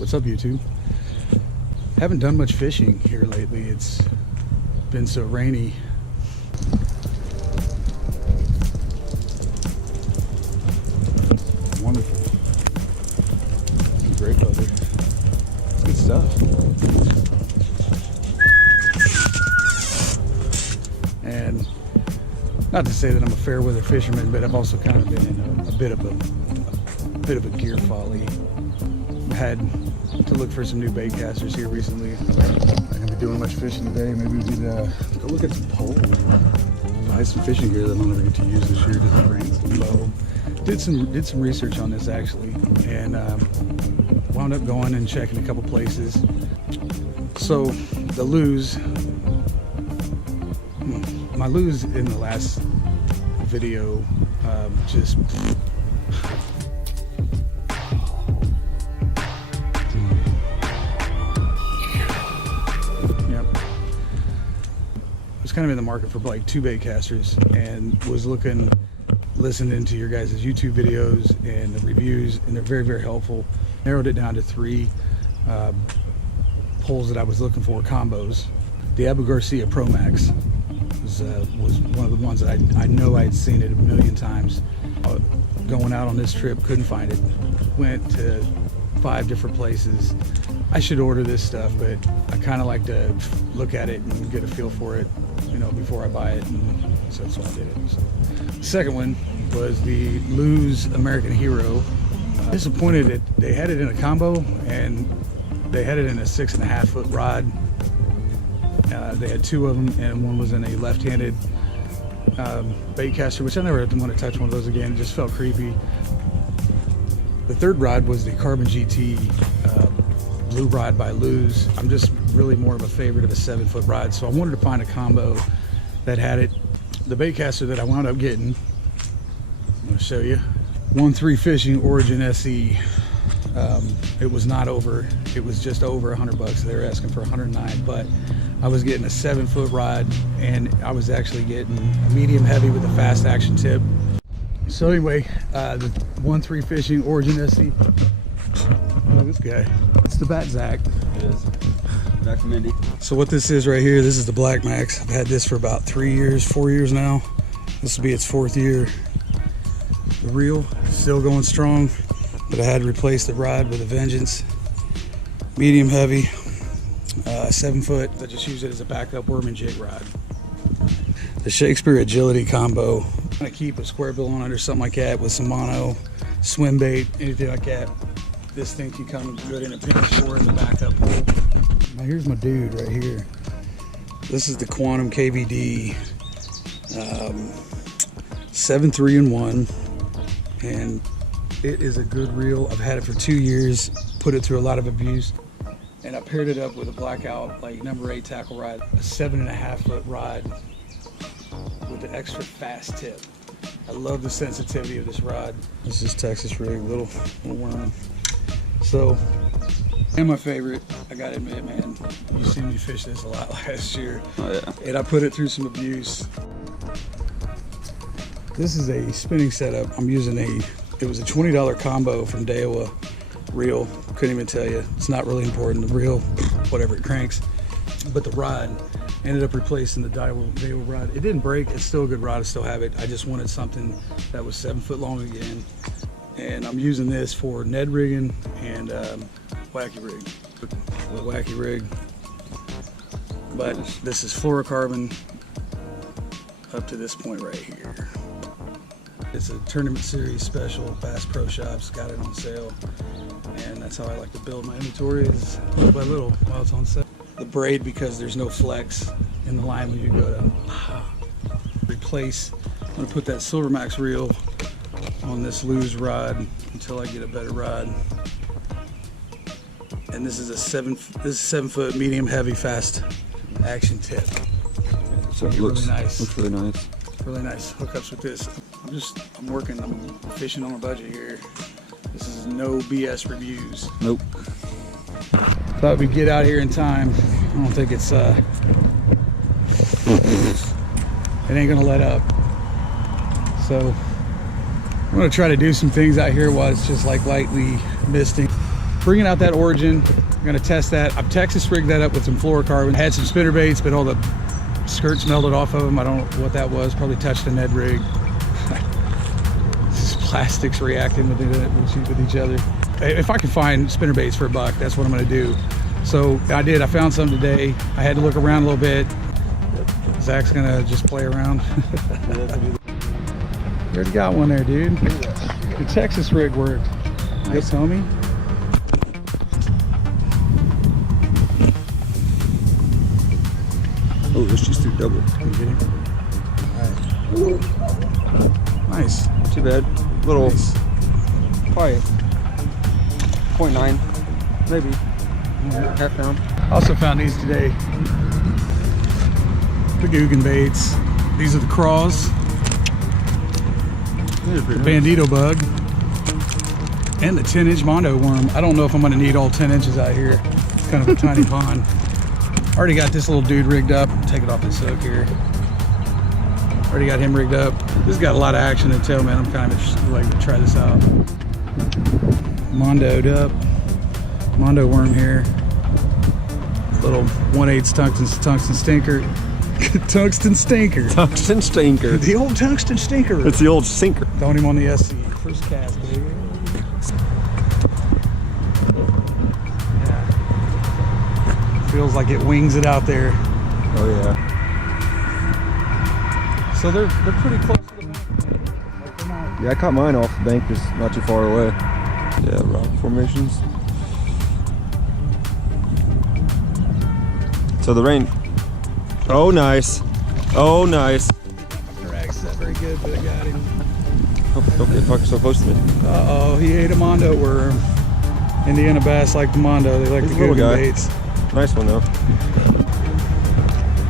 What's up, YouTube? Haven't done much fishing here lately. It's been so rainy. Wonderful. Great weather. Good stuff. And not to say that I'm a fair weather fisherman, but I've also kind of been in a bit of a gear folly. I had to look for some new bait casters here recently. I'm gonna be doing much fishing today. Maybe we could go look at some poles. Buy some fishing gear that I'm gonna get to use this year to bring some low. Did some research on this actually, and wound up going and checking a couple places. So the lures, my lures in the last video just was kind of in the market for like 2 bait casters, and was listening to your guys' YouTube videos and the reviews, and they're very, very helpful. Narrowed it down to 3 poles that I was looking for, combos. The Abu Garcia Pro Max was one of the ones that I know I'd seen it a million times. Going out on this trip, couldn't find it. Went to 5 different places. I should order this stuff, but I kind of like to look at it and get a feel for it, you know, before I buy it, and so that's why I did it. So, the second one was the Lew's American Hero. Disappointed that they had it in a combo, and they had it in a 6.5 foot rod. They had 2 of them, and one was in a left-handed bait caster, which I never want to touch one of those again. It just felt creepy. The third rod was the Carbon GT blue rod by Lew's. I'm just really more of a favorite of a 7 foot rod, so I wanted to find a combo that had it. The bait caster that I wound up getting, I'm going to show you. 1-3 Fishing Origin SE. It was not over, it was just over $100. They were asking for 109, but I was getting a 7 foot rod, and I was actually getting a medium heavy with a fast action tip. So anyway, the 1-3 Fishing Origin SE. Look at this guy. It's the Bat Zac. It is. Back from Indy. So what this is right here, this is the Black Max. I've had this for about 3 years, 4 years now. This will be its 4th year. The reel still going strong, but I had to replace the rod with a vengeance. Medium heavy, 7 foot. I just use it as a backup worm and jig rod. The Shakespeare Agility combo. I'm gonna keep a square bill on under something like that with some mono, swim bait, anything like that. This thing can come good in a pinch or in the backup hole. Now here's my dude right here. This is the Quantum KVD 7-3-1, and it is a good reel. I've had it for 2 years, put it through a lot of abuse, and I paired it up with a blackout like number 8 tackle rod, a 7.5 foot rod with an extra fast tip. I love the sensitivity of this rod. This is Texas rig, little worm. So, and my favorite, I gotta admit, man, you seen me fish this a lot last year. Oh yeah. And I put it through some abuse. This is a spinning setup. I'm using it was a $20 combo from Daiwa reel. Couldn't even tell you. It's not really important. The reel, whatever, it cranks. But the rod ended up replacing the Daiwa rod. It didn't break. It's still a good rod. I still have it. I just wanted something that was 7 foot long again. And I'm using this for Ned rigging and wacky rig. The wacky rig. But this is fluorocarbon up to this point right here. It's a tournament series special. Bass Pro Shops got it on sale, and that's how I like to build my inventory, is little by little while it's on sale. The braid, because there's no flex in the line when you go to replace. I'm gonna put that Silvermax reel on this Lew's rod until I get a better rod. And this is a 7 foot medium heavy fast action tip. So it looks really nice. Looks really nice. Really nice hookups with this. I'm fishing on a budget here. This is no BS reviews. Nope. Thought we'd get out here in time. I don't think it's it ain't gonna let up. So I'm gonna try to do some things out here while it's just like lightly misting. bringing out that Origin. I'm gonna test that. I've Texas rigged that up with some fluorocarbon. Had some spinner baits, but all the skirts melted off of them. I don't know what that was. Probably touched a Ned rig. These plastics reacting with each other. If I can find spinner baits for $1, that's what I'm gonna do. So I did. I found some today. I had to look around a little bit. Zach's gonna just play around. You already got one there, dude. The Texas rig worked. Nice, homie. Oh, let's just do double. All right. Nice. Not too bad. Little, Nice. probably 0.9, maybe. Half pound. Also found these today. The Googan baits. These are the craws, the bandito bug, and the 10-inch mondo worm. I don't know if I'm going to need all 10 inches out here. It's kind of a tiny pond. Already got this little dude rigged up. Take it off this hook here. Already got him rigged up. This has got a lot of action and tail, man. I'm kind of interested to try this out. Mondoed up. Mondo worm here. Little 1/8 tungsten stinker. Tungsten stinker. Tungsten stinker. The old tungsten stinker. It's the old sinker. Throwing him on the SC. First cast, baby. Yeah. Feels like it wings it out there. Oh yeah. So they're pretty close to the bank. Like they're not. Yeah, I caught mine off the bank just not too far away. Yeah, rock formations. So the rain. Oh, nice. Oh, nice. Drag's not very good, but I got him. Oh, don't get fucking so close to me. Uh-oh, he ate a mondo worm. Indiana bass like the mondo. They like He's the a little Googan guy. baits. Nice one though.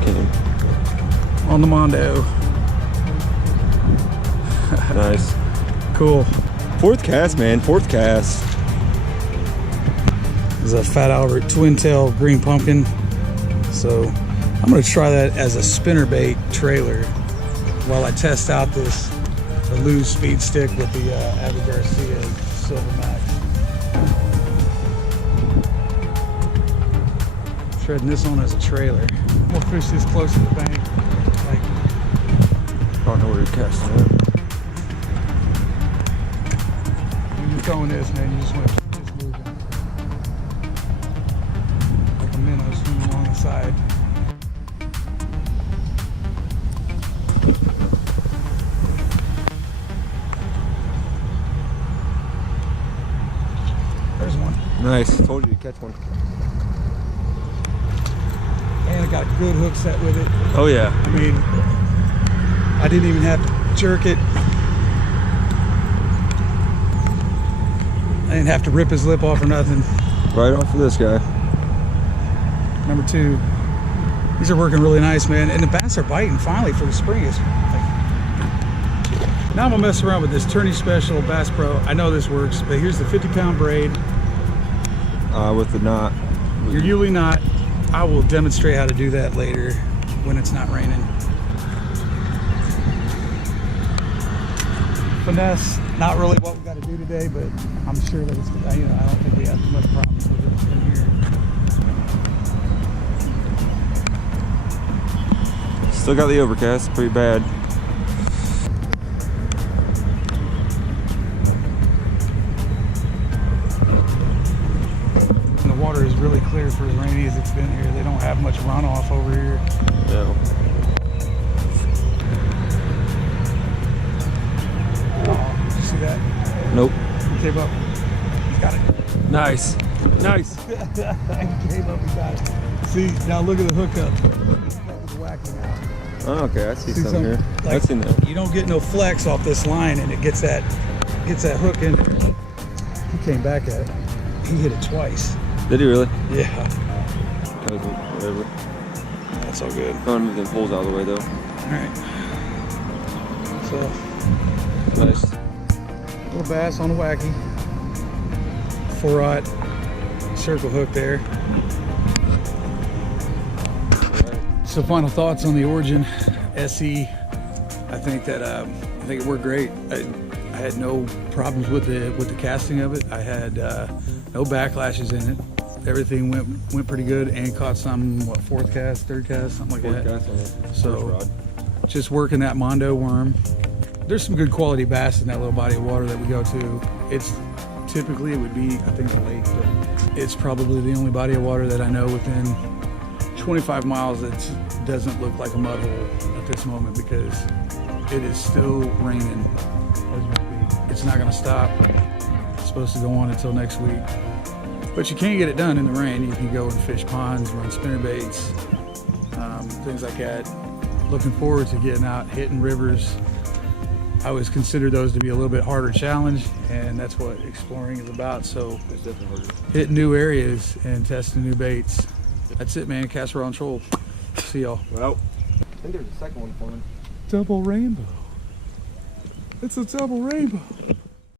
Okay. On the mondo. Nice. Cool. Fourth cast, man. Fourth cast. This is a Fat Albert twin tail green pumpkin. So I'm going to try that as a spinnerbait trailer while I test out this loose speed stick with the Abu Garcia Silver Max. Treading this on as a trailer. We'll fish this close to the bank. Like, I don't know where you're casting it. when you're throwing this, man, you just want to keep this moving. Like a minnow swimming along the side. There's one. Nice. Told you to catch one. And I got a good hook set with it. Oh yeah. I mean, I didn't even have to jerk it. I didn't have to rip his lip off or nothing. Right off of this guy. Number 2. These are working really nice, man. And the bass are biting finally for the spring. It's like, now I'm gonna mess around with this Tourney Special Bass Pro. I know this works, but here's the 50-pound braid. With the knot. Your Yuli knot. I will demonstrate how to do that later when it's not raining. Finesse, not really what we got to do today, but I'm sure that it's, I don't think we have much problems with it in here. Still got the overcast. Pretty bad. And the water is really clear for as rainy as it's been here. They don't have much runoff over here. No. Did you see that? Nope. He came up. He's got it. Nice. Nice. He came up. He got it. See, now look at the hookup. He's whacking out. Oh, okay, I see See something here. like, I've seen that. You don't get no flex off this line, and it gets that hook in there. He came back at it. He hit it twice. Did he really? Yeah. Whatever. That's all good. I'm gonna move them poles out of the way though. All right. So, Nice. little bass on the wacky. 4-aught circle hook there. So final thoughts on the Origin SE. I think it worked great. I had no problems with the casting of it. I had no backlashes in it. Everything went pretty good, and caught some fourth cast, third cast, something like that. Cast on the first So rod. just working that Mondo worm. There's some good quality bass in that little body of water that we go to. It's typically, it would be, I think, a lake, but it's probably the only body of water that I know within 25 miles that doesn't look like a mud hole at this moment, because it is still raining. It's not going to stop. It's supposed to go on until next week. But you can't get it done in the rain. You can go and fish ponds, run spinner baits, things like that. Looking forward to getting out, hitting rivers. I always consider those to be a little bit harder challenge, and that's what exploring is about. So It's definitely harder. hitting new areas and testing new baits. That's it, man. Cast, roll, and troll. See y'all. Well, I think there's a second one coming. Double rainbow. It's a double rainbow.